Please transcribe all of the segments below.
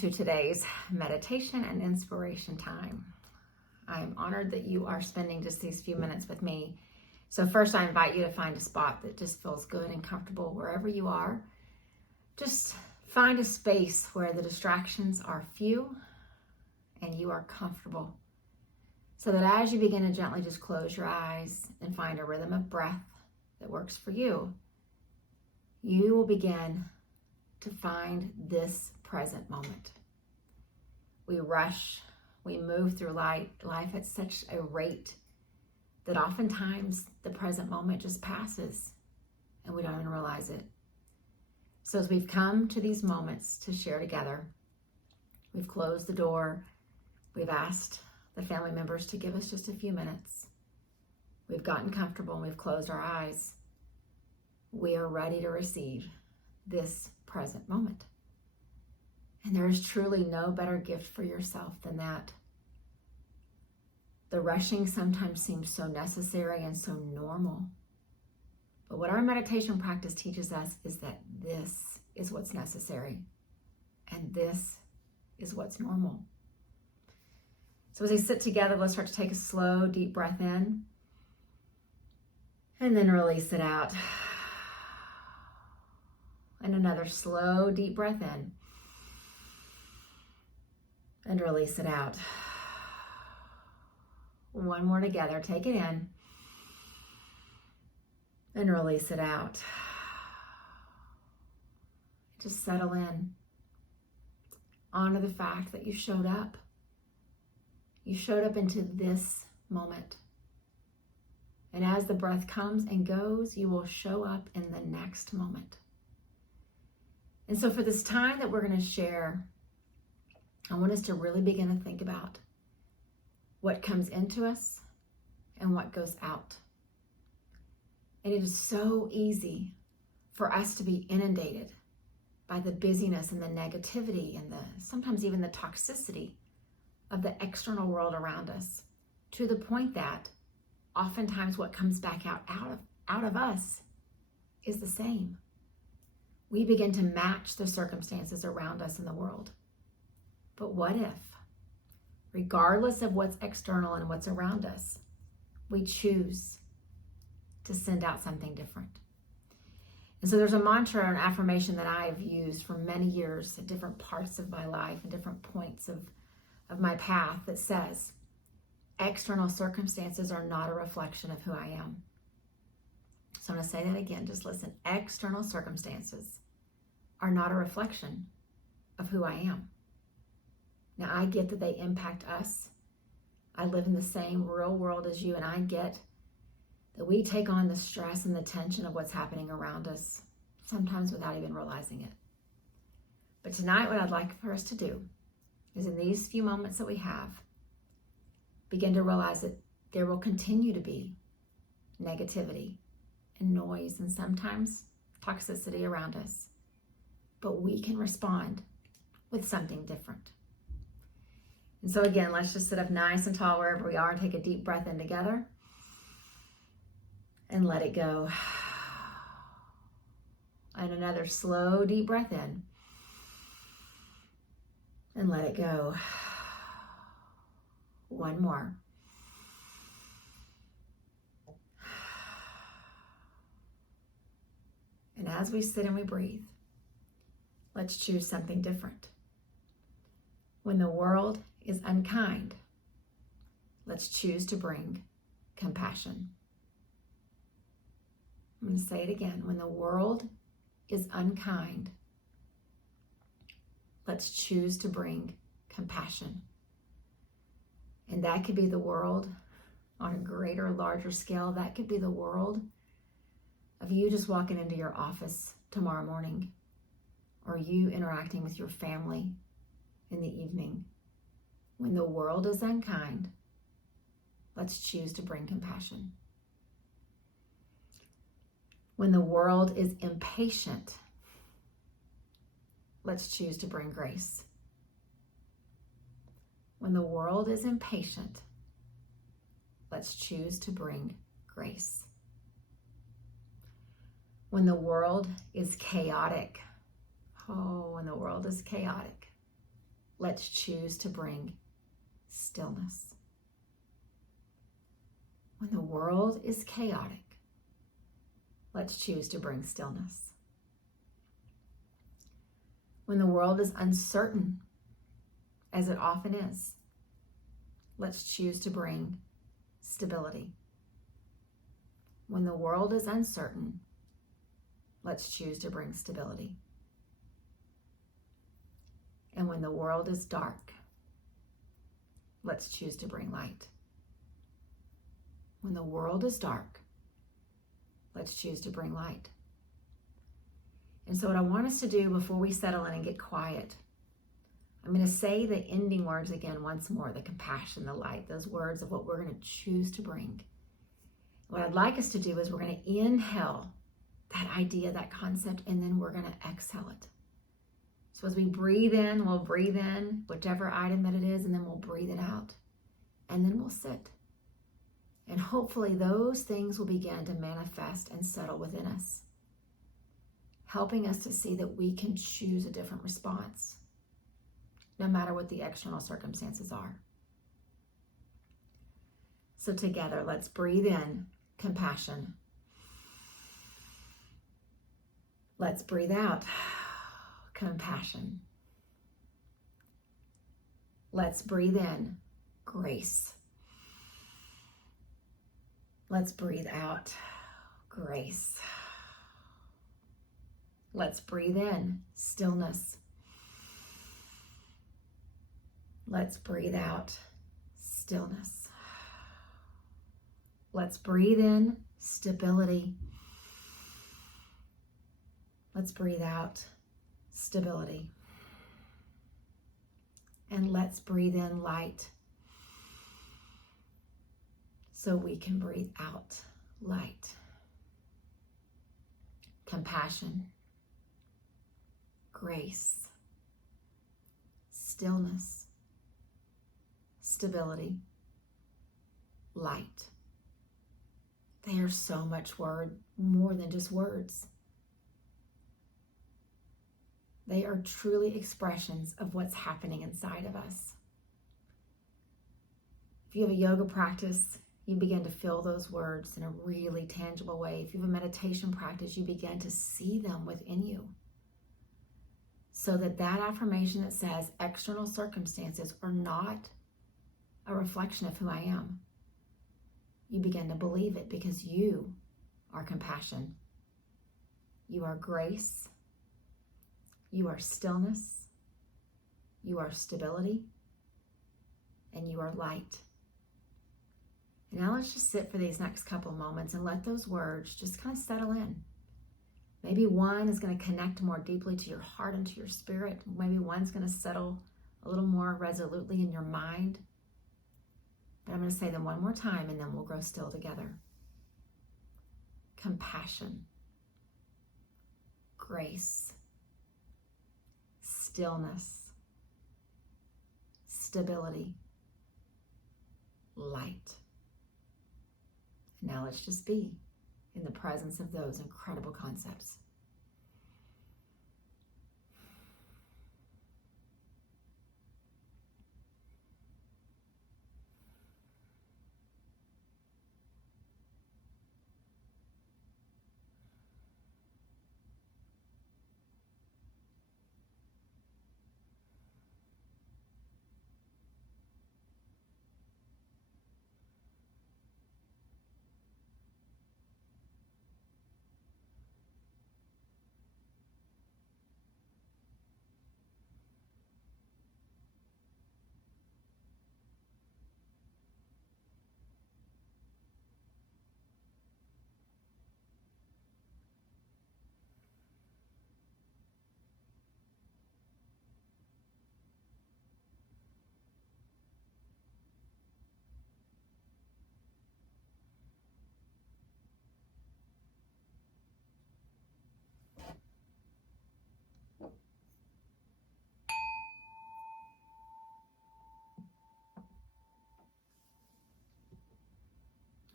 to today's meditation and inspiration time. I am honored that you are spending just these few minutes with me. So first, I invite you to find a spot that just feels good and comfortable wherever you are. Just find a space where the distractions are few and you are comfortable, so that as you begin to gently just close your eyes and find a rhythm of breath that works for you, you will begin to find this present moment. We rush, we move through life at such a rate that oftentimes the present moment just passes and we don't even realize it. So as we've come to these moments to share together, we've closed the door, we've asked the family members to give us just a few minutes. We've gotten comfortable and we've closed our eyes. We are ready to receive this present moment. And there is truly no better gift for yourself than that. The rushing sometimes seems so necessary and so normal. But what our meditation practice teaches us is that this is what's necessary and this is what's normal. So as we sit together, let's start to take a slow, deep breath in and then release it out. And another slow, deep breath in and release it out. One more together. Take it in and release it out. Just settle in. Honor the fact that you showed up. You showed up into this moment. And as the breath comes and goes, you will show up in the next moment. And so for this time that we're going to share, I want us to really begin to think about what comes into us and what goes out. And it is so easy for us to be inundated by the busyness and the negativity and sometimes even the toxicity of the external world around us, to the point that oftentimes what comes back out of us is the same. We begin to match the circumstances around us in the world. But what if, regardless of what's external and what's around us, we choose to send out something different? And so there's a mantra, an affirmation that I've used for many years at different parts of my life and different points of my path that says, external circumstances are not a reflection of who I am. So I'm going to say that again. Just listen. External circumstances are not a reflection of who I am. Now, I get that they impact us. I live in the same real world as you, and I get that we take on the stress and the tension of what's happening around us, sometimes without even realizing it. But tonight, what I'd like for us to do is, in these few moments that we have, begin to realize that there will continue to be negativity and noise and sometimes toxicity around us. But we can respond with something different. And so again, let's just sit up nice and tall wherever we are and take a deep breath in together and let it go. And another slow, deep breath in and let it go. One more. And as we sit and we breathe, let's choose something different. When the world is unkind, let's choose to bring compassion. I'm going to say it again. When the world is unkind, let's choose to bring compassion. And that could be the world on a greater, larger scale. That could be the world of you just walking into your office tomorrow morning, or you interacting with your family in the evening. When the world is unkind, let's choose to bring compassion. When the world is impatient, let's choose to bring grace. When the world is impatient, let's choose to bring grace. When the world is chaotic, when the world is chaotic, let's choose to bring stillness. When the world is chaotic, let's choose to bring stillness. When the world is uncertain, as it often is, let's choose to bring stability. When the world is uncertain, let's choose to bring stability. And when the world is dark, let's choose to bring light. When the world is dark, let's choose to bring light. And so what I want us to do before we settle in and get quiet, I'm going to say the ending words again once more, the compassion, the light, those words of what we're going to choose to bring. What I'd like us to do is we're going to inhale that idea, that concept, and then we're going to exhale it. So as we breathe in, we'll breathe in whichever item that it is, and then we'll breathe it out. And then we'll sit. And hopefully those things will begin to manifest and settle within us, helping us to see that we can choose a different response, no matter what the external circumstances are. So together, let's breathe in compassion. Let's breathe out compassion. Let's breathe in grace. Let's breathe out grace. Let's breathe in stillness. Let's breathe out stillness. Let's breathe in stability. Let's breathe out stability. And let's breathe in light so we can breathe out light. Compassion, grace, stillness, stability, light. They are so much more than just words. They are truly expressions of what's happening inside of us. If you have a yoga practice, you begin to feel those words in a really tangible way. If you have a meditation practice, you begin to see them within you. So that affirmation that says external circumstances are not a reflection of who I am, you begin to believe it because you are compassion. You are grace. You are stillness. You are stability. And you are light. And now let's just sit for these next couple moments and let those words just kind of settle in. Maybe one is going to connect more deeply to your heart and to your spirit. Maybe one's going to settle a little more resolutely in your mind. But I'm going to say them one more time and then we'll grow still together. Compassion, grace, stillness, stability, light. Now let's just be in the presence of those incredible concepts.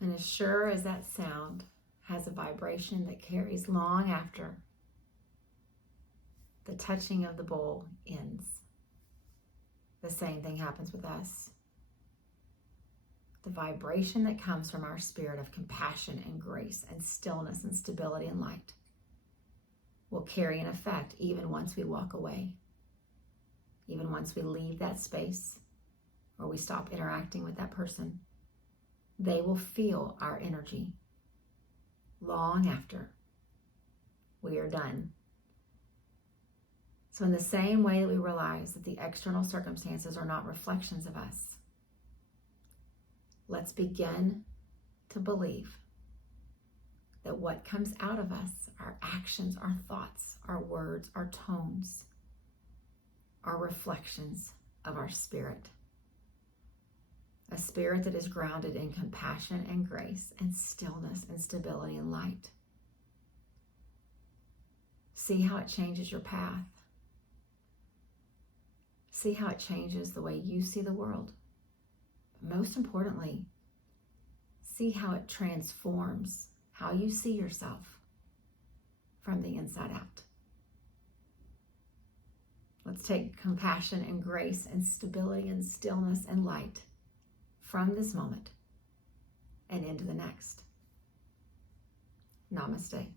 And as sure as that sound has a vibration that carries long after the touching of the bowl ends, the same thing happens with us. The vibration that comes from our spirit of compassion and grace and stillness and stability and light will carry an effect even once we walk away, even once we leave that space or we stop interacting with that person. They will feel our energy long after we are done. So in the same way that we realize that the external circumstances are not reflections of us, let's begin to believe that what comes out of us, our actions, our thoughts, our words, our tones, are reflections of our spirit. A spirit that is grounded in compassion and grace and stillness and stability and light. See how it changes your path. See how it changes the way you see the world. But most importantly, see how it transforms how you see yourself from the inside out. Let's take compassion and grace and stability and stillness and light from this moment and into the next. Namaste.